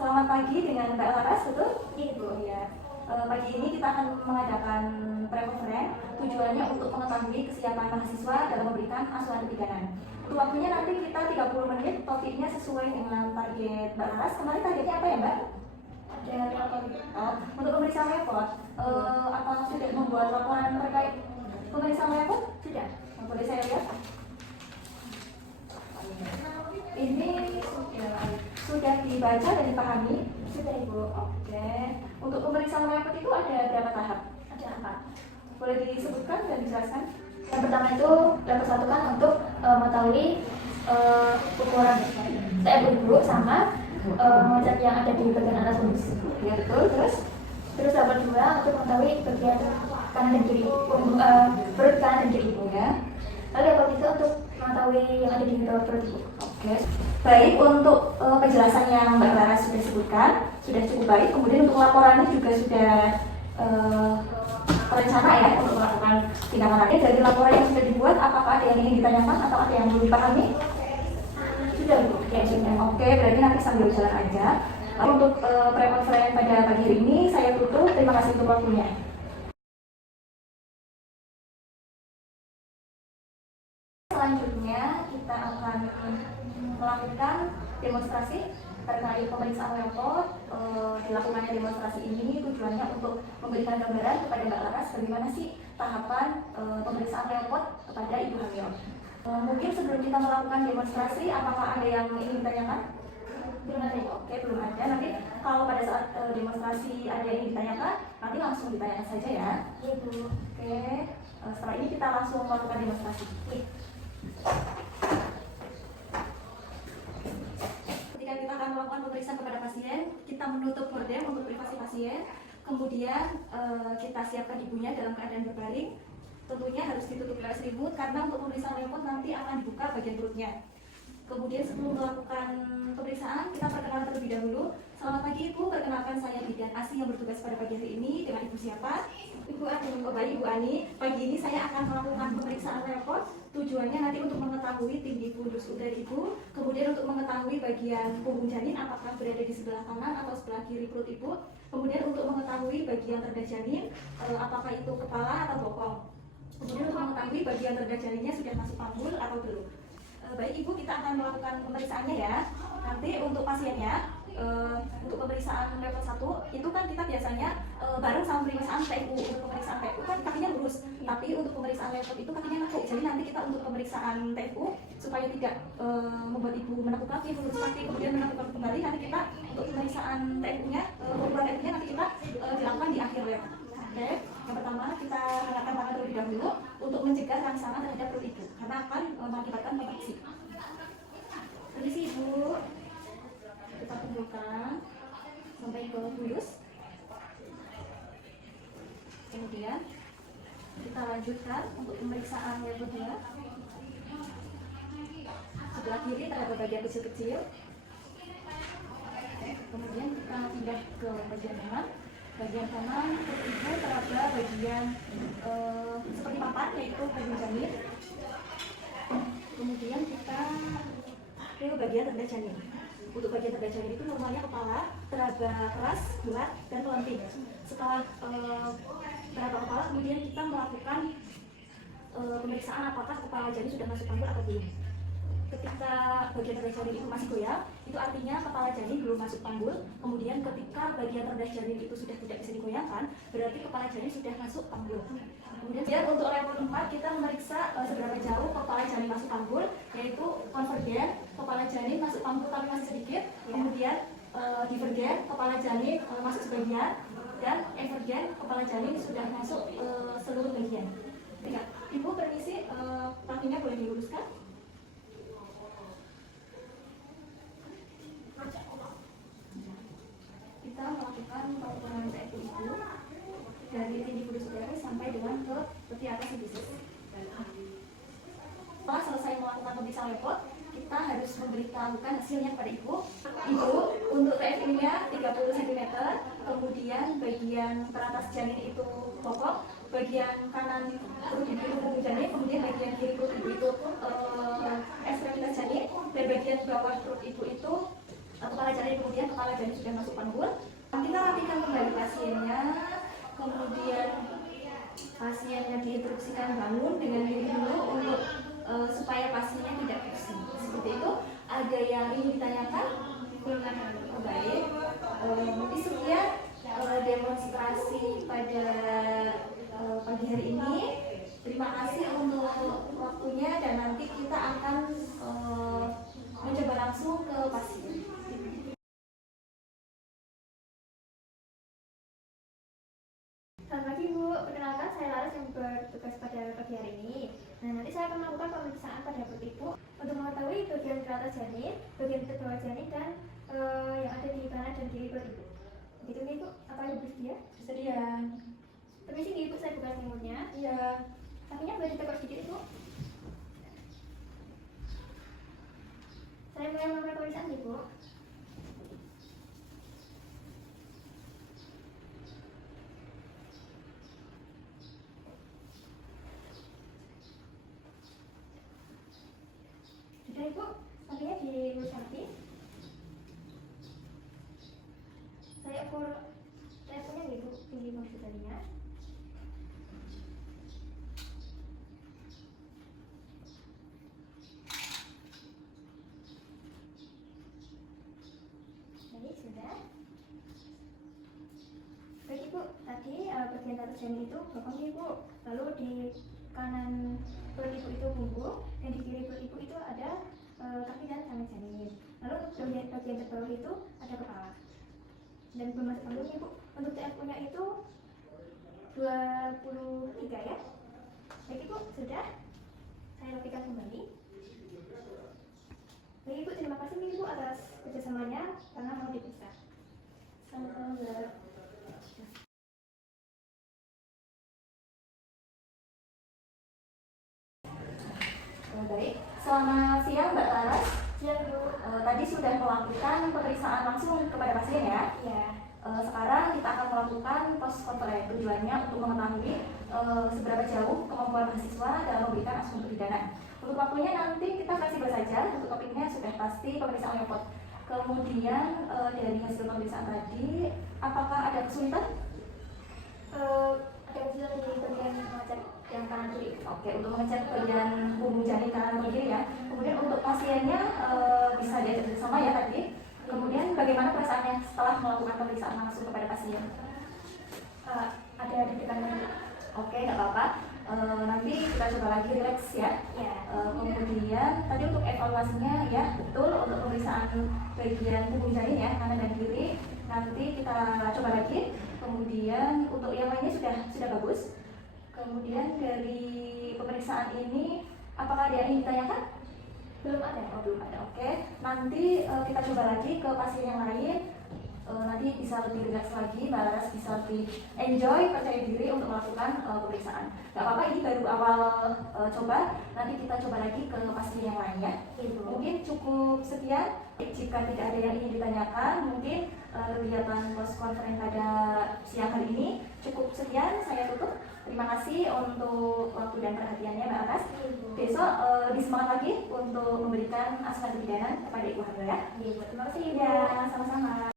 Selamat pagi dengan Mbak Laras, betul? Iya, Bu. Ya. Pagi ini kita akan mengadakan pre-conference. Tujuannya untuk mengetahui kesiapan mahasiswa dalam memberikan asuhan kebidanan. Untuk waktunya nanti kita 30 menit, topiknya sesuai dengan target Mbak Laras. Kemarin targetnya apa ya, Mbak? Ada lapor. Untuk pemeriksaan repot, apa sudah membuat laporan terkait pemeriksaan repot? Sudah. Boleh saya lihat? Ini sudah dibaca dan dipahami? Sudah, Ibu. Oke. Untuk pemeriksaan repot itu ada berapa tahap? Ada 4. Boleh disebutkan dan dijelaskan? Yang pertama itu level 1 kan untuk mengetahui ukuran TFU sama cat yang ada di bagian atas bungkus. Ya, betul. Terus level 2 untuk mengetahui bagian kanan dan kiri, perut kanan dan kiri. Ya. Lalu level 3 untuk mengetahui yang ada di bawah perut ibu. Oke. Baik, untuk penjelasan yang Mbak Laras sudah sebutkan sudah cukup baik. Kemudian untuk laporannya juga sudah terencana ya untuk melakukan tindakan lanjut. Dari laporan yang sudah dibuat, apakah ada yang ingin ditanyakan atau ada yang belum dipahami? Sudah, Bu. Ya, sudah. Oke, berarti nanti sambil jalan aja. Lalu untuk pre-conference pada pagi hari ini saya tutup. Terima kasih untuk waktunya. Selanjutnya kita akan melakukan demonstrasi terkait pemeriksaan repot. Dilakukannya demonstrasi ini tujuannya untuk memberikan gambaran kepada Mbak Laras bagaimana sih tahapan pemeriksaan repot kepada ibu hamil. Mungkin sebelum kita melakukan demonstrasi, apakah ada yang ingin ditanyakan? Belum ada. Oke, belum ada. Nanti kalau pada saat demonstrasi ada yang ingin ditanyakan, nanti langsung ditanyakan saja ya. Iya, Bu. Oke, setelah ini kita langsung melakukan demonstrasi. Ketika kita akan melakukan pemeriksaan kepada pasien, kita menutup gorden untuk privasi pasien. Kemudian kita siapkan ibunya dalam keadaan berbaring. Tentunya harus ditutup oleh selimut karena untuk pemeriksaan repot nanti akan dibuka bagian perutnya. Kemudian sebelum melakukan pemeriksaan, kita perkenalan terlebih dahulu. Selamat pagi Ibu, perkenalkan saya Bidan Asi yang bertugas pada pagi hari ini. Dengan Ibu siapa? Ibu Ani. Oh, baik Ibu Ani. Pagi ini saya akan melakukan pemeriksaan repot. Tujuannya nanti untuk mengetahui tinggi fundus uter Ibu, kemudian untuk mengetahui bagian punggung janin apakah berada di sebelah kanan atau sebelah kiri perut Ibu, kemudian untuk mengetahui bagian terdah janin apakah itu kepala atau bokong, kemudian untuk mengetahui bagian terdah janinnya sudah masuk panggul atau belum. Baik Ibu, kita akan melakukan pemeriksaannya ya. Nanti untuk pasiennya, untuk pemeriksaan level 1 itu kan kita biasanya bareng sama pemeriksaan TFU. Untuk pemeriksaan TFU kan kakinya lurus, tapi untuk pemeriksaan level itu kakinya nekuk. Jadi nanti kita untuk pemeriksaan TFU supaya tidak membuat ibu menekuk kaki, lurus kaki, kemudian menekuk kaki kembali. Nanti kita untuk pemeriksaan TFU-nya, ukuran TFU-nya nanti kita dilakukan di akhir lab. Oke, yang pertama kita hangatkan tangan terlebih dahulu untuk mencegah rangsangan terhadap perut ibu karena akan mengakibatkan kontraksi. Permisi Ibu, kita kumpulkan sampai ke fulus. Kemudian kita lanjutkan untuk pemeriksaan level 2. Sebelah kiri terdapat bagian kecil-kecil. Kemudian kita pindah ke bagian kanan. Bagian kanan perut ibu terdapat bagian seperti papan, yaitu punggung janin. Kemudian kita ke bagian terdah janin. Untuk bagian terdah janin itu normalnya kepala teraba keras, bulat, dan melenting. Setelah teraba kepala, kemudian kita melakukan pemeriksaan apakah kepala janin sudah masuk panggul atau belum. Ketika bagian terdah janin itu masih goyang, itu artinya kepala janin belum masuk panggul. Kemudian ketika bagian terdah janin itu sudah tidak bisa digoyangkan, berarti kepala janin sudah masuk panggul. Kemudian untuk level 4 kita memeriksa seberapa jauh kepala janin masuk panggul, yaitu konvergen, kepala janin masuk panggul tapi masih sedikit. Kemudian divergen, kepala janin masuk sebagian, dan evergen, kepala janin sudah masuk seluruh bagian. Ibu permisi, kakinya boleh diluruskan. Kita melakukan pengukuran TFU itu dari tinggi fundus uterus sampai dengan ke peti atas sibisus. Setelah selesai melakukan pemeriksaan repot, kita harus memberitahukan hasilnya kepada ibu. Ibu, untuk TFU-nya 30 cm, kemudian bagian teratas janin itu bokong, bagian kanan perut ibu itu punggung janin, kemudian bagian kiri perut ibu itu ekstremitas janin, dan bagian bawah perut ibu itu kepala janin nanti kemudian kepala janin sudah masuk panggul, kita rapikan kembali pasiennya, kemudian pasiennya diinstruksikan bangun dengan diri dulu untuk supaya pasiennya tidak pusing. Seperti itu. Ada yang ingin ditanyakan? Baik. Mungkin sekian demonstrasi pada pagi hari ini. Terima kasih untuk waktunya dan nanti kita akan mencoba langsung ke pasien. Selamat pagi Bu, perkenalkan saya Laras yang bertugas pada pagi hari ini. Nah, nanti saya akan melakukan pemeriksaan pada perut Ibu untuk mengetahui bagian ke atas janin, bagian ke bawah janin, dan yang ada di kanan dan kiri perut Ibu. Begitu Ibu, apa Ibu bersedia? Bersedia. Permisi Ibu, saya buka selimutnya. Iya. Kakinya boleh ditekuk sedikit Ibu. Saya mulai melakukan pemeriksaan Ibu. Sudah Ibu, kakinya dilurus lagi. Saya punya Ibu tinggi maksud tadinya. Baik, sudah. Baik Ibu, tadi bagian atas janin itu bokong Ibu, lalu di kanan perut Ibu itu punggung, dan di kiri perut Ibu itu ada kaki dan tangan janin. Lalu untuk bagian terbawah itu ada kepala. Dan belum masuk panggungnya Ibu. Untuk TFU-nya itu 23 ya. Baik Ibu, sudah. Saya rapikan kembali. Baik Ibu, terima kasih Ibu atas kerjasamanya karena mau diperiksa. Sama-sama Bu. Baik, selamat siang Mbak Laras. Siang Bu. Tadi sudah melakukan pemeriksaan langsung kepada pasien ya. Ya. Sekarang kita akan melakukan post konferensi tujuannya untuk mengetahui seberapa jauh kemampuan mahasiswa dalam memberikan asuhan kebidanan. Untuk waktunya nanti kita fleksibel saja. Untuk topiknya sudah pasti pemeriksaan lepot. Kemudian dari hasil pemeriksaan tadi, apakah ada kesulitan? Ada kesulitan di bagian mengecek yang kanan kiri. Oke, untuk mengecek bagian punggung janin kanan atau kiri ya. Kemudian untuk pasiennya bisa diajak bersama ya tadi. Kemudian bagaimana perasaannya setelah melakukan pemeriksaan langsung kepada pasien? Ada deg-degan. Oke, nggak apa-apa. Nanti kita coba lagi relax ya. Ya. Kemudian tadi untuk evaluasinya ya betul untuk pemeriksaan bagian punggung janin ya kanan dan kiri. Nanti kita coba lagi. Kemudian untuk yang lainnya sudah bagus. Kemudian dari pemeriksaan ini apakah ada yang ingin ditanyakan? Belum ada. Oh, belum ada. Oke. Nanti kita coba lagi ke pasien yang lain. Nanti bisa lebih rileks lagi, Mbak Laras bisa lebih enjoy, percaya diri untuk melakukan pemeriksaan. Gak apa-apa, ini baru awal coba. Nanti kita coba lagi ke pasien yang lainnya. Mungkin cukup sekian. Jika tidak ada yang ingin ditanyakan, mungkin kegiatan post conference pada siang hari ini cukup sekian. Saya tutup. Terima kasih untuk waktu dan perhatiannya Mbak Laras. Besok lebih semangat lagi untuk memberikan asuhan kebidanan kepada Ibu Hamil ya. Terima kasih Ibu. Ya, sama-sama.